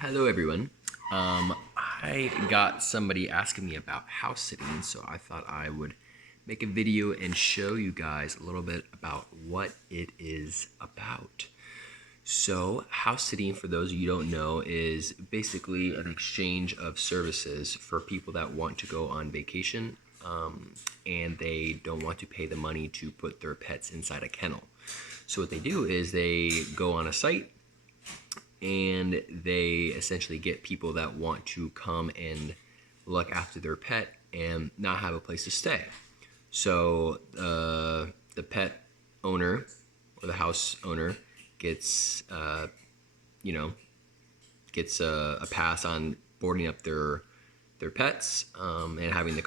Hello, everyone. I got somebody asking me about house sitting, so I thought I would make a video and show you guys a little bit about what it is about. So, house sitting, for those of you who don't know, is basically an exchange of services for people that want to go on vacation and they don't want to pay the money to put their pets inside a kennel. So, what they do is they go on a site and they essentially get people that want to come and look after their pet and not have a place to stay. So the pet owner or the house owner gets, you know, gets a pass on boarding up their pets and having the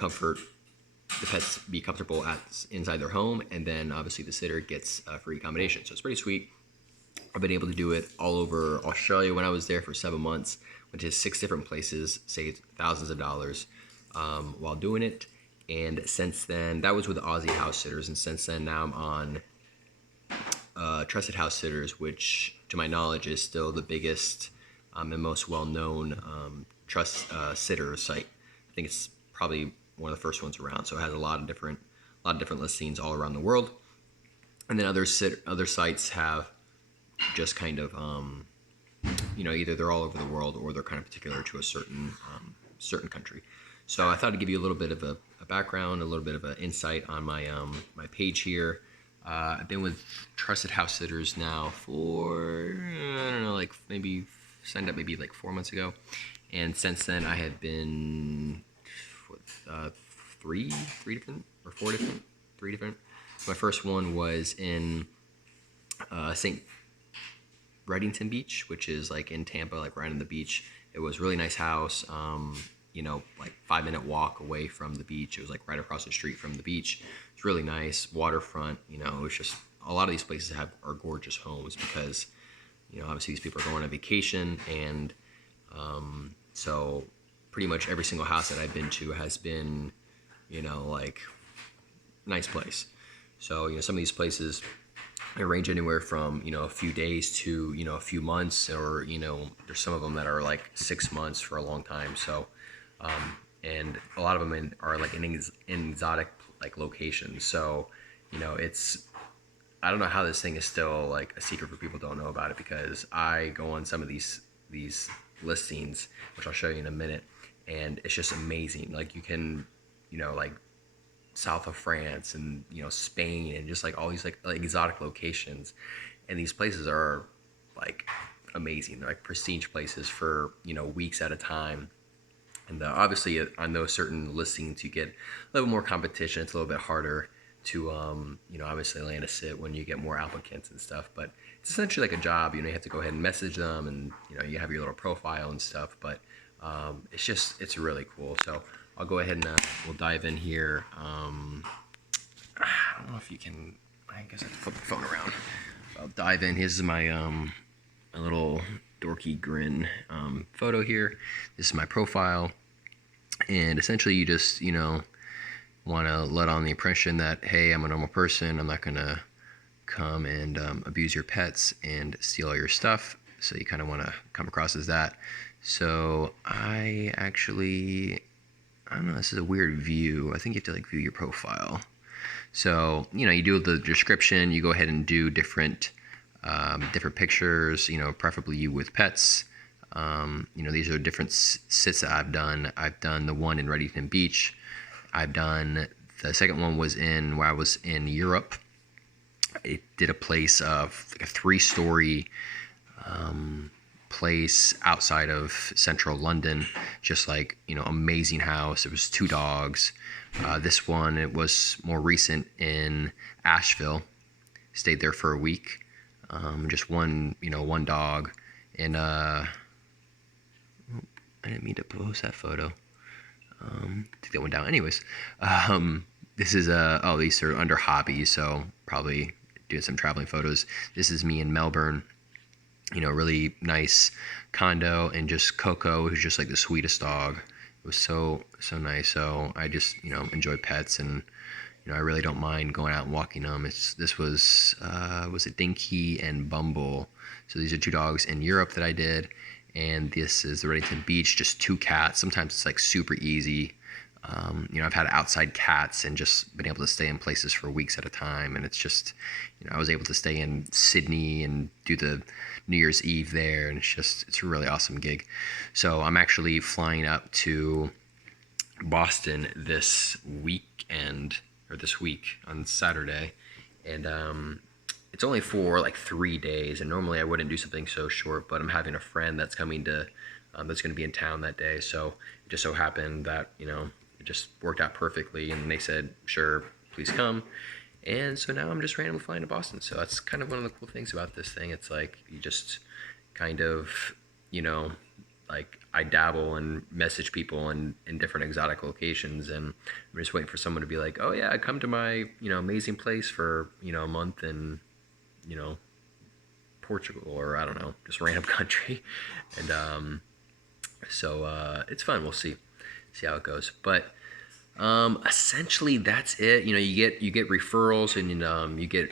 pets be comfortable inside their home, and then obviously the sitter gets free accommodation. So it's pretty sweet. I've been able to do it all over Australia. When I was there for 7 months, went to 6 different places, saved thousands of dollars while doing it. And since then, that was with Aussie house sitters. And since then, now I'm on Trusted House Sitters, which, to my knowledge, is still the biggest and most well-known trust sitter site. I think it's probably one of the first ones around. So it has a lot of different listings all around the world. And then other sites have just kind of either they're all over the world or they're kind of particular to a certain country. So I thought I'd give you a little bit of a background, a little bit of an insight on my my page here. I've been with Trusted House Sitters now for I don't know, like maybe signed up maybe like 4 months ago, and since then I have been with three different or four different three different. My first one was in St. Reddington Beach, which is like in Tampa, like right on the beach. It was a really nice house, like 5 minute walk away from the beach. It was like right across the street from the beach. It's really nice, waterfront. It was just a lot of these places are gorgeous homes because, obviously these people are going on vacation, and so pretty much every single house that I've been to has been, like nice place. So some of these places they range anywhere from a few days to a few months, or there's some of them that are like 6 months for a long time. So and a lot of them are like in exotic like locations. So it's I don't know how this thing is still like a secret for people who don't know about it, because I go on some of these listings, which I'll show you in a minute, and it's just amazing. Like you can like south of France and Spain and just like all these like exotic locations, and these places are like amazing. They're like prestige places for weeks at a time. And obviously on those certain listings you get a little more competition. It's a little bit harder to obviously land a sit when you get more applicants and stuff, but it's essentially like a job. You have to go ahead and message them, and you have your little profile and stuff, but it's really cool. So I'll go ahead and we'll dive in here. I don't know if you can. I guess I have to flip the phone around. I'll dive in. Here's my my little dorky grin photo here. This is my profile, and essentially you just want to let on the impression that, hey, I'm a normal person. I'm not gonna come and abuse your pets and steal all your stuff. So you kind of want to come across as that. So I don't know, this is a weird view. I think you have to like view your profile. So, you do the description, you go ahead and do different pictures, preferably you with pets. These are different sits that I've done. I've done the one in Reddington Beach. The second one was where I was in Europe. I did a place of like a 3-story place outside of central London, just like amazing house. It was 2 dogs. This one, it was more recent in Asheville. Stayed there for a week. Just one dog, and I didn't mean to post that photo. Take that one down. Anyways, this is these are under hobbies, so probably doing some traveling photos. This is me in Melbourne. Really nice condo, and just Coco, who's just like the sweetest dog. It was so nice. So I just enjoy pets, and I really don't mind going out and walking them. This was it Dinky and Bumble. So these are 2 dogs in Europe that I did, and this is the Reddington Beach, just 2 cats. Sometimes it's like super easy. I've had outside cats and just been able to stay in places for weeks at a time. And it's just, I was able to stay in Sydney and do the New Year's Eve there. And it's a really awesome gig. So I'm actually flying up to Boston this weekend, or this week on Saturday. And it's only for like 3 days. And normally I wouldn't do something so short, but I'm having a friend that's coming to, that's going to be in town that day. So it just so happened that, it just worked out perfectly, and they said, sure, please come. And so now I'm just randomly flying to Boston. So that's kind of one of the cool things about this thing. It's like you just kind of, like I dabble and message people in different exotic locations, and I'm just waiting for someone to be like, oh yeah, come to my, amazing place for, a month in, Portugal, or I don't know, just a random country. And so it's fun. We'll see how it goes. But essentially that's it. You get referrals, and you get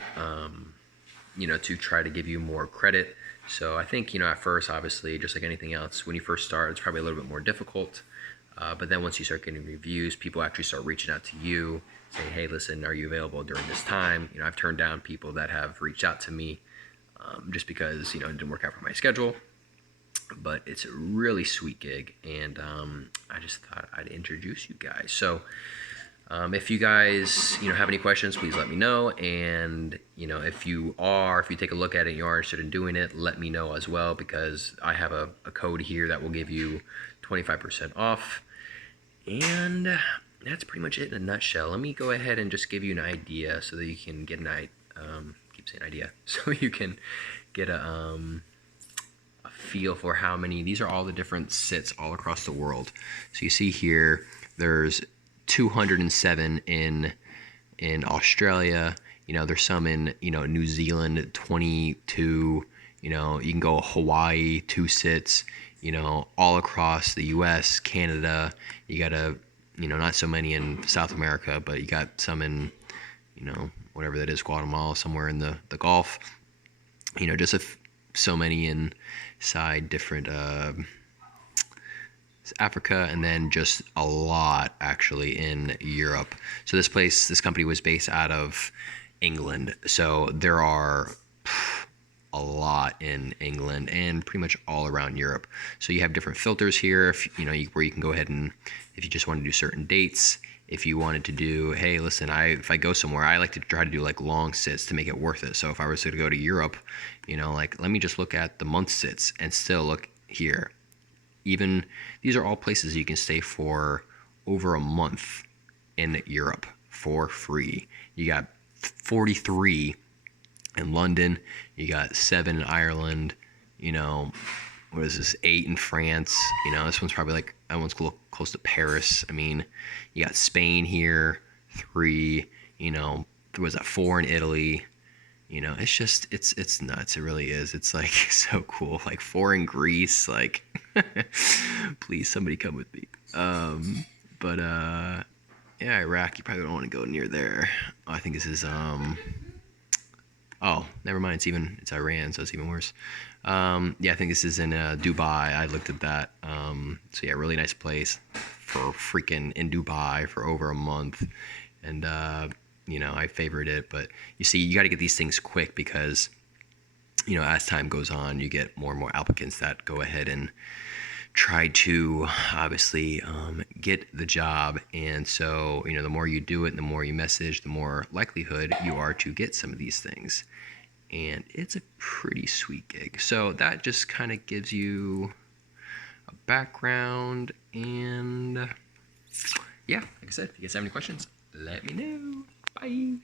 to try to give you more credit. So I think at first, obviously, just like anything else, when you first start, it's probably a little bit more difficult. But then once you start getting reviews, people actually start reaching out to you, saying, hey, listen, are you available during this time? I've turned down people that have reached out to me just because it didn't work out for my schedule. But it's a really sweet gig, and I just thought I'd introduce you guys. So if you guys have any questions, please let me know. And if you take a look at it and you are interested in doing it, let me know as well, because I have a code here that will give you 25% off. And that's pretty much it in a nutshell. Let me go ahead and just give you an idea so that you can get keep saying idea, so you can get a feel for how many. These are all the different sits all across the world. So you see here, there's 207 in Australia. There's some in New Zealand, 22. You can go Hawaii, 2 sits. All across the U.S., Canada. You got not so many in South America, but you got some in whatever that is, Guatemala, somewhere in the Gulf. Just so many inside different Africa, and then just a lot actually in Europe. So this company was based out of England. So there are a lot in England and pretty much all around Europe. So you have different filters here, where you can go ahead and, if you just want to do certain dates, if you wanted to do, hey, listen, if I go somewhere, I like to try to do like long sits to make it worth it. So if I was to go to Europe, let me just look at the month sits and still look here. Even these are all places you can stay for over a month in Europe for free. You got 43 in London, you got 7 in Ireland, what is this, 8 in France, this one's probably like, that one's close to Paris. I mean, you got Spain here, 3, there was that 4 in Italy. It's just, it's nuts. It really is. It's like so cool. Like 4 in Greece, like, please somebody come with me. But yeah, Iraq, you probably don't want to go near there. I think this is, oh, never mind. It's Iran, so it's even worse. Yeah, I think this is in Dubai. I looked at that. So yeah, really nice place for freaking in Dubai for over a month. And, I favored it, but you see, you got to get these things quick because, as time goes on, you get more and more applicants that go ahead and try to obviously get the job. And so, the more you do it, the more you message, the more likelihood you are to get some of these things. And it's a pretty sweet gig. So that just kind of gives you a background. And yeah, like I said, if you guys have any questions, let me know. Bye.